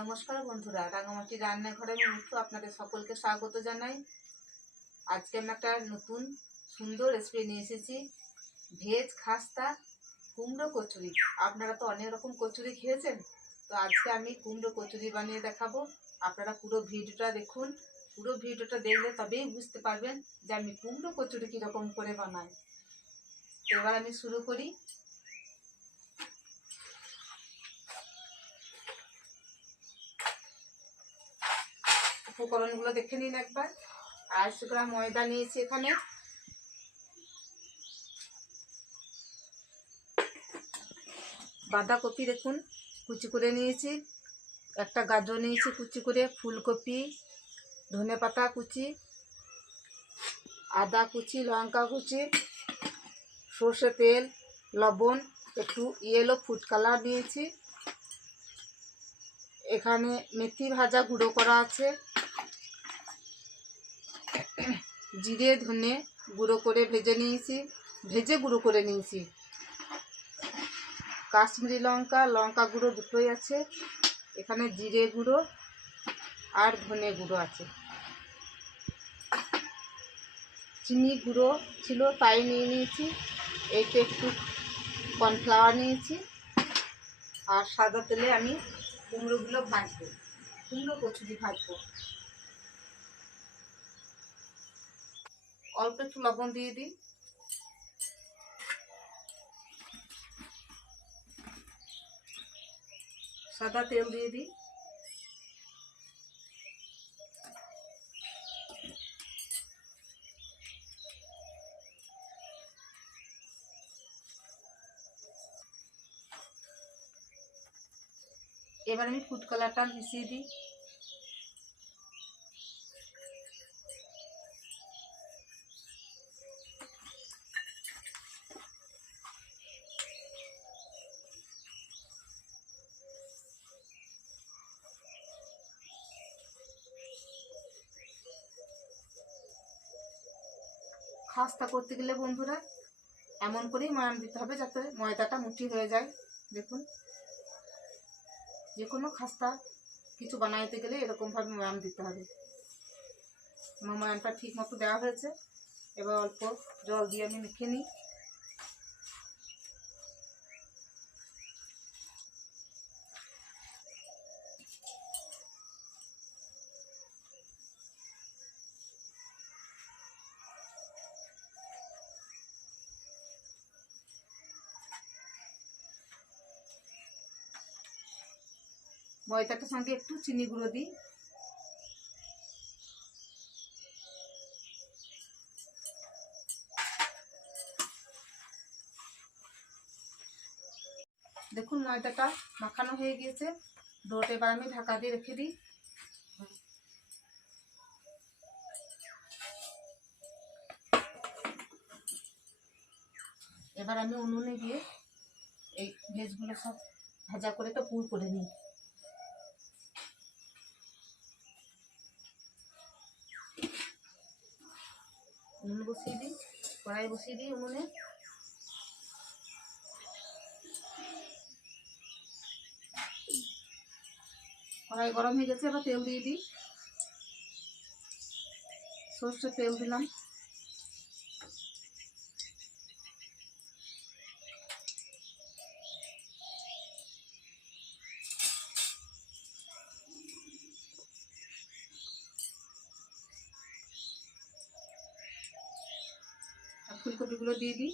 নমস্কার বন্ধুরা, রাঙামাটি রান্নাঘরে আমি মুঠু আপনাদের সকলকে স্বাগত জানাই। আজকে আমি একটা নতুন সুন্দর রেসিপি নিয়ে এসেছি। ভেজ খাস্তা কুমড়ো কচুরি। আপনারা তো অনেক রকম কচুরি খেয়েছেন, তো আজকে আমি কুমড়ো কচুরি বানিয়ে দেখাবো। আপনারা পুরো ভিডিওটা দেখুন, পুরো ভিডিওটা দেখলে তবেই বুঝতে পারবেন যে আমি কুমড়ো কচুরি কীরকম করে বানাই। এবার আমি শুরু করি। উপকরণগুলো দেখে নিন একবার। আড়াইশো গ্রাম ময়দা নিয়েছি এখানে। বাঁধাকপি দেখুন, কুচি করে নিয়েছি। একটা গাজর নিয়েছি কুচি করে, ফুলকপি, ধনে পাতা কুচি, আদা কুচি, লঙ্কা কুচি, সর্ষে তেল, লবণ, একটু ইয়েলো ফুড কালার নিয়েছি। এখানে মেথি ভাজা গুঁড়ো করা আছে। জিরে, ধনে গুঁড়ো করে ভেজে নিয়েছি। ভেজে গুঁড়ো করে নিয়েছি। কাশ্মীরি লঙ্কা লঙ্কা গুঁড়ো দুটোই আছে। এখানে জিরে গুঁড়ো আর ধনে গুঁড়ো আছে। চিনি গুঁড়ো ছিল, তাই নিয়ে নিয়েছি। এইতে একটু কর্নফ্লাওয়ার নিয়েছি। আর সাদা তেলে আমি কুমড়োগুলো ভাজবো। কুমড়ো কচুরি ভাজবো। অল্প একটু লবণ দিয়ে দিই সাদা তেল দিয়ে দিই এবার আমি ফুড কালারটা মিশিয়ে দিই। খাস্তা করতে গেলে বন্ধুরা, এমন করেই ময়াম দিতে হবে যাতে ময়দাটা মুঠি হয়ে যায়। দেখুন যে কোনো খাস্তা কিছু বানাইতে গেলে এরকমভাবে ময়াম দিতে হবে। আমার ময়ামটা ঠিক মতো দেওয়া হয়েছে। এবার অল্প জল দিয়ে আমি মেখে নিই। ময়দাটার সঙ্গে একটু চিনি গুঁড়ো দিই। দেখুন ময়দাটা মাখানো হয়ে গিয়েছে। ডোট এবার আমি ঢাকা দিয়ে রেখে দিই। এবার আমি উনুনে গিয়ে এই ভেজগুলো সব ভাজা করে তো পুর করে নিই উনুন বসিয়ে দিই কড়াই বসিয়ে দিই উনুনে। কড়াই গরম হয়ে গেছে, এবার তেল দিয়ে দিই। সর্ষে তেল দিলাম। দিয়ে দিই।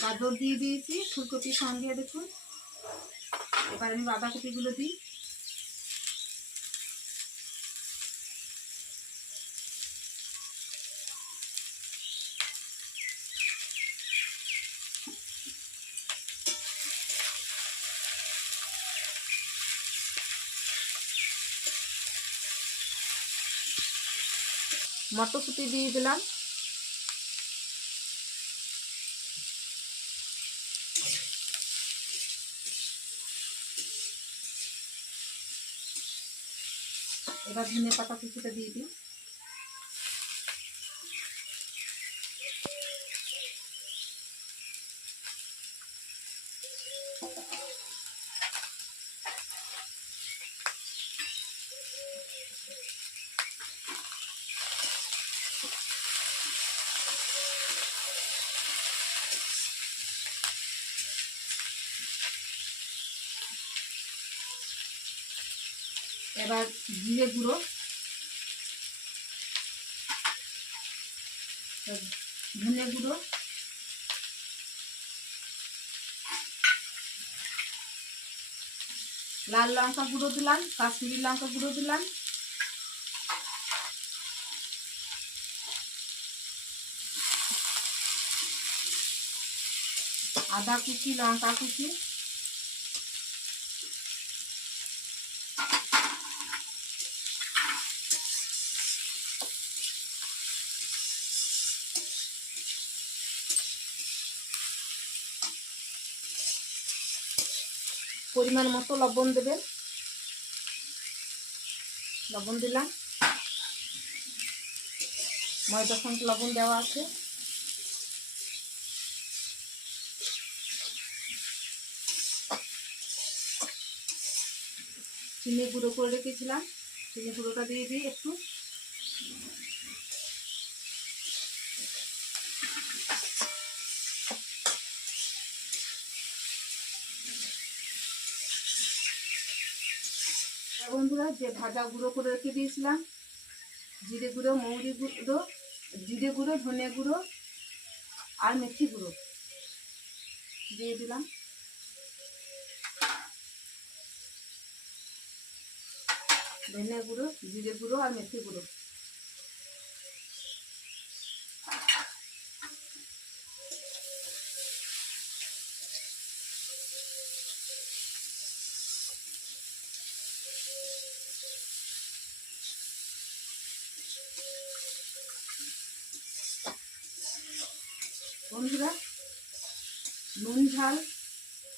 গাজর দিয়ে দিয়েছি ফুলকপির সঙ্গে দেখুন। এবার আমি বাঁধাকপিগুলো দিই। মটরশুঁটি দিয়ে দিলাম। এবার ধনে পাতা কিছুটা দিয়ে দিই। এবার জিরে গুঁড়ো। ধনে গুঁড়ো। লাল লঙ্কা গুঁড়ো দিলাম, কাশ্মীরি লঙ্কা গুঁড়ো দিলাম। আদা কুচি, লঙ্কা কুচি। পরিমাণ মতো লবণ দেবেন। লবণ দিলাম। ময়দা সঙ্গে লবণ দেওয়া আছে। চিনি গুঁড়ো করে রেখেছিলাম। চিনি গুঁড়োটা দিয়ে দিই একটু। বন্ধুরা, যে ভাজা গুঁড়ো করে রেখে দিয়েছিলাম, জিরে গুঁড়ো, মৌরি গুঁড়ো, জিরে গুঁড়ো, ধনে গুঁড়ো আর মেথি গুঁড়ো দিয়ে দিলাম। ধনে গুঁড়ো, জিরে গুঁড়ো আর মেথি গুঁড়ো। বন্ধুরা, নুন, ঝাল,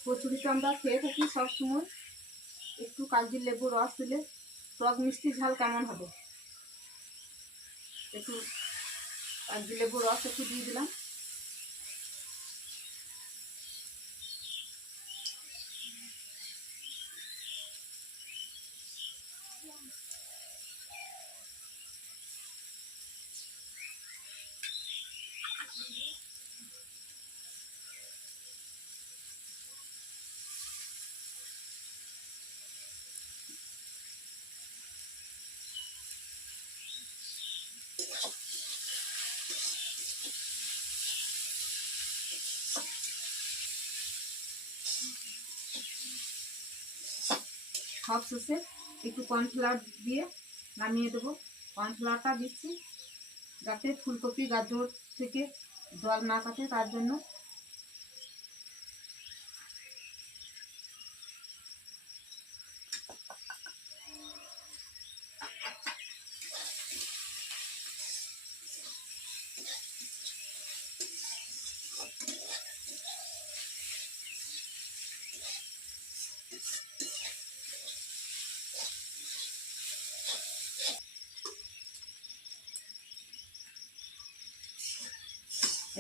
কচুরি তো আমরা খেয়ে থাকি সব সময় একটু কাগজি লেবু রস দিলে টক মিষ্টি ঝাল কেমন হবে? একটু কাগজি লেবু রস একটু দিয়ে দিলাম। সব শেষে একটু কর্নফ্লাওয়ার দিয়ে নামিয়ে দেবো। কর্নফ্লাওয়ারটা দিচ্ছি, যাতে ফুলকপি গাজর থেকে জল না কাটে তার জন্য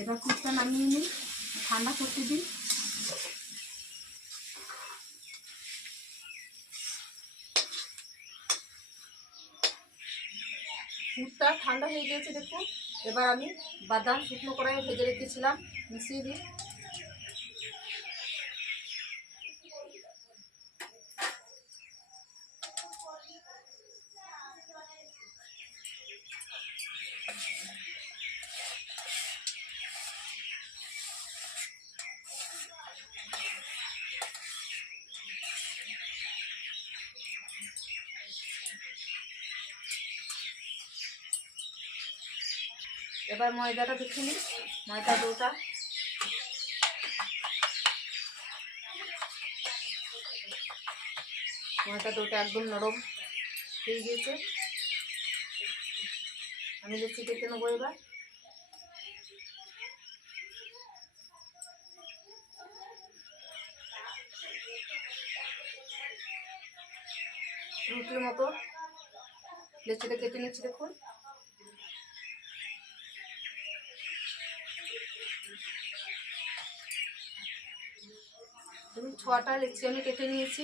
এবার কুচটা নামিয়ে নিই, ঠান্ডা করতে দিন দুধটা ঠান্ডা হয়ে গিয়েছে, দেখুন। এবার আমি বাদাম শুকনো কড়াইয়ে ভেজে রেখেছিলাম, মিশিয়ে দিই। এবার ময়দাটা দেখে নিই, ময়দা ডোটা ময়দা ডোটা একদম নরম হয়ে গিয়েছে। আমি লুচি কেটে নেব এবার। রুটির মতো লেচিটা কেটে নিচ্ছি দেখুন। দেখুন ছটা লেচি আমি কেটে নিয়েছি।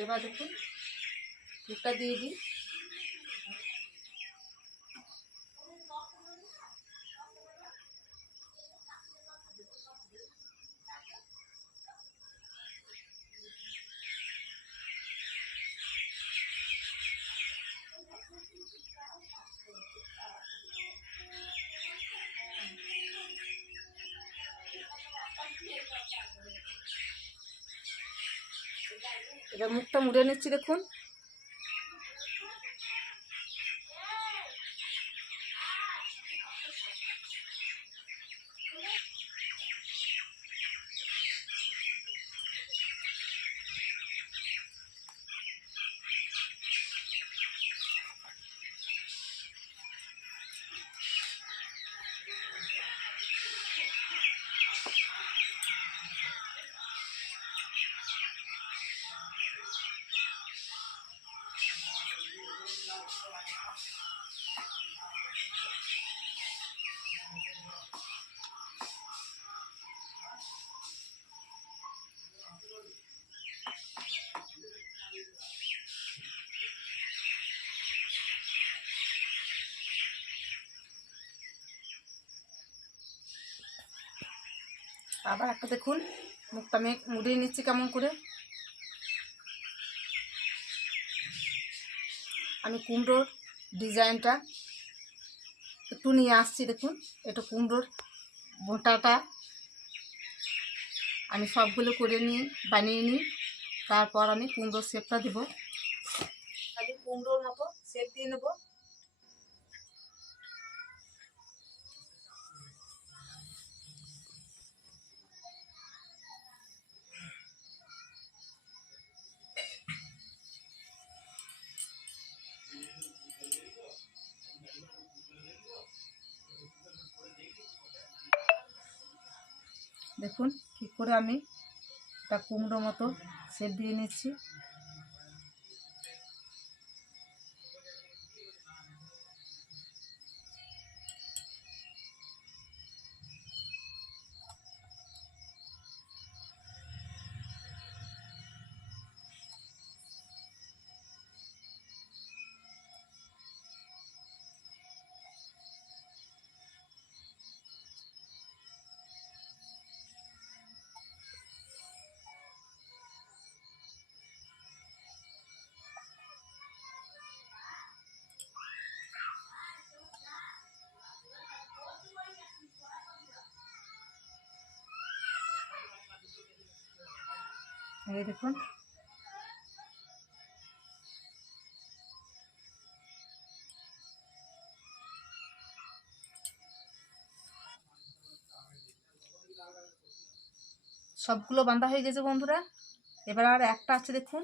এবার দেখুন দিয়ে দিই। এবার মুখটা মুড়ে নিচ্ছি দেখুন। আবার একটা দেখুন, মুখটা আমি মুড়িয়ে নিচ্ছি কেমন করে। আমি কুমড়োর ডিজাইনটা একটু নিয়ে আসছি, দেখুন, এটা কুমড়োর বোটাটা। আমি সবগুলো করে নিয়ে বানিয়ে নিই, তারপর আমি কুমড়োর শেপটা দেবো। আমি কুমড়োর মতো শেপ দিয়ে নেব। আমি একটা কুমড়ো মতো সেপ দিয়ে নিচ্ছি। এই দেখুন। সবগুলো বাঁধা হয়ে গেছে বন্ধুরা। এবার আর একটা আছে দেখুন।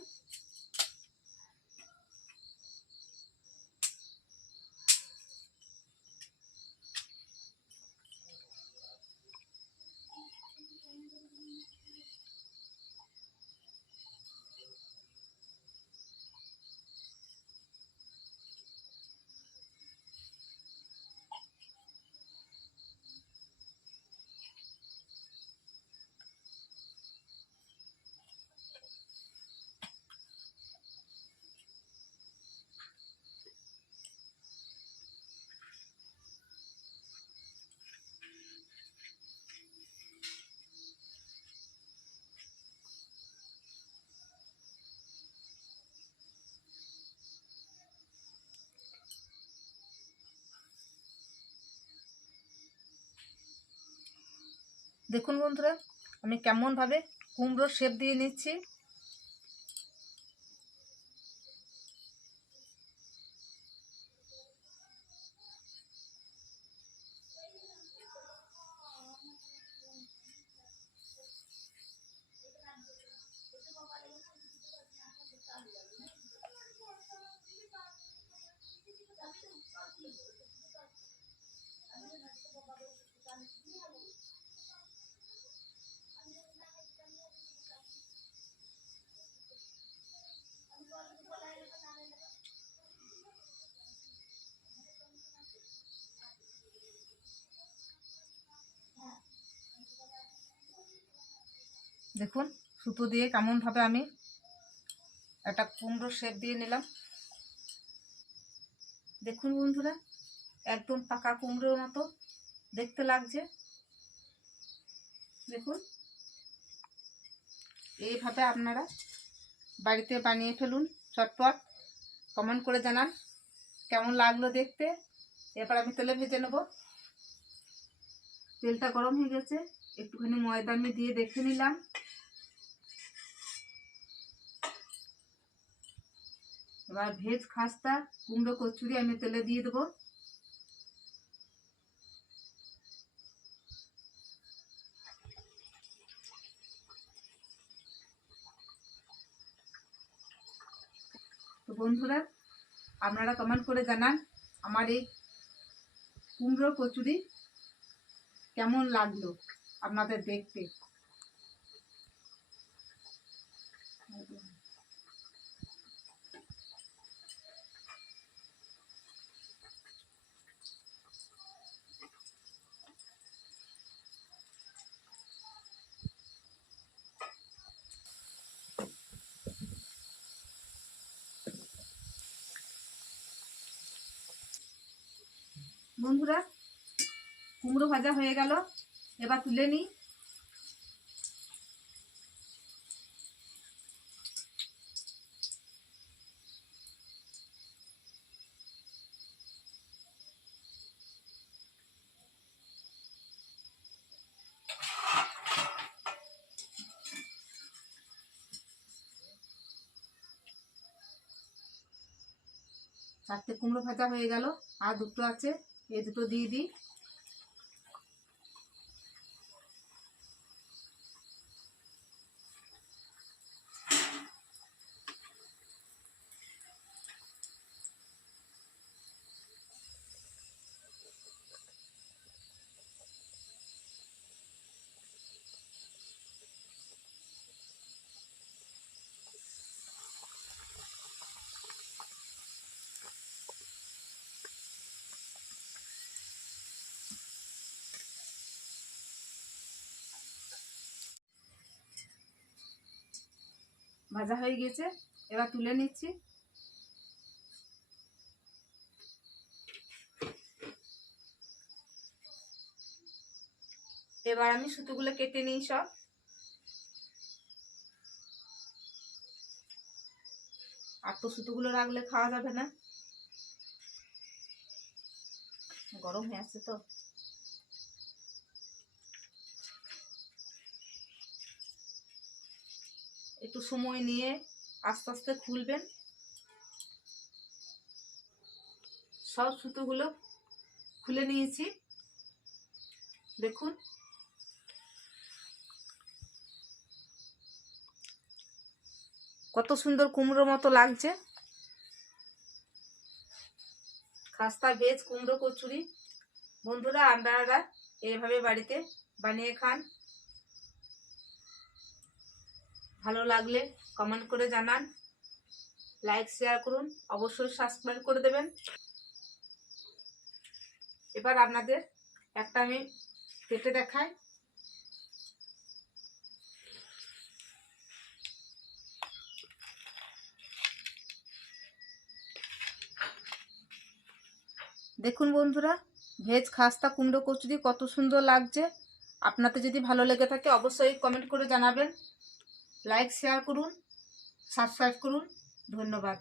দেখুন বন্ধুরা আমি কেমনভাবে কুমড়োর শেপ দিয়ে নিচ্ছি। দেখুন, সুতো দিয়ে কেমনভাবে আমি একটা কুমড়ো শেপ দিয়ে নিলাম। দেখুন বন্ধুরা, একদম পাকা কুমড়োর মতো দেখতে লাগছে। দেখুন, এইভাবে আপনারা বাড়িতে বানিয়ে ফেলুন, চটপট। কমেন্ট করে জানান, কেমন লাগল দেখতে? এরপর আমি তেলে ভেজে নেব। তেলটা গরম হয়ে গেছে, একটুখানি ময়দা আমি দিয়ে দেখে নিলাম। এবার ভেজ খাস্তা, কুমড়ো কচুরি আমি তেলে দিয়ে দেবো। তো বন্ধুরা, আপনারা কমেন্ট করে জানান আমার এই কুমড়ো কচুরি কেমন লাগল আপনাদের দেখতে। বন্ধুরা, কুমড়ো ভাজা হয়ে গেল। এবার তুলে নিই। চারটে কুমড়ো ভাজা হয়ে গেল। আর দুটো আছে। এই দুটো দিয়ে দিই। ভাজা হয়ে গেছে। এবার তুলে নিচ্ছি। এবার আমি সুতোগুলো কেটে নিই সব। আর তো সুতোগুলো রাখলে খাওয়া যাবে না। গরম হয়ে আছে তো। সময় নিয়ে আস্তে আস্তে খুলবেন। সব সুতোগুলো খুলে নিয়েছি। দেখুন। কত সুন্দর কুমড়ো মতো লাগছে। খাস্তা ভেজ কুমড়ো, কচুরি। বন্ধুরা, আপনারা এইভাবে বাড়িতে বানিয়ে খান। ভালো লাগলে কমেন্ট করে জানান। লাইক শেয়ার করুন। অবশ্যই সাবস্ক্রাইব করে দেবেন। এবার আপনাদের একটা আমি কেটে দেখাই। দেখুন বন্ধুরা, ভেজ খাস্তা কুমড়ো কচুরি কত সুন্দর লাগছে। আপনাদের যদি ভালো লেগে থাকে, অবশ্যই কমেন্ট করে জানাবেন। লাইক শেয়ার করুন সাবস্ক্রাইব করুন। ধন্যবাদ।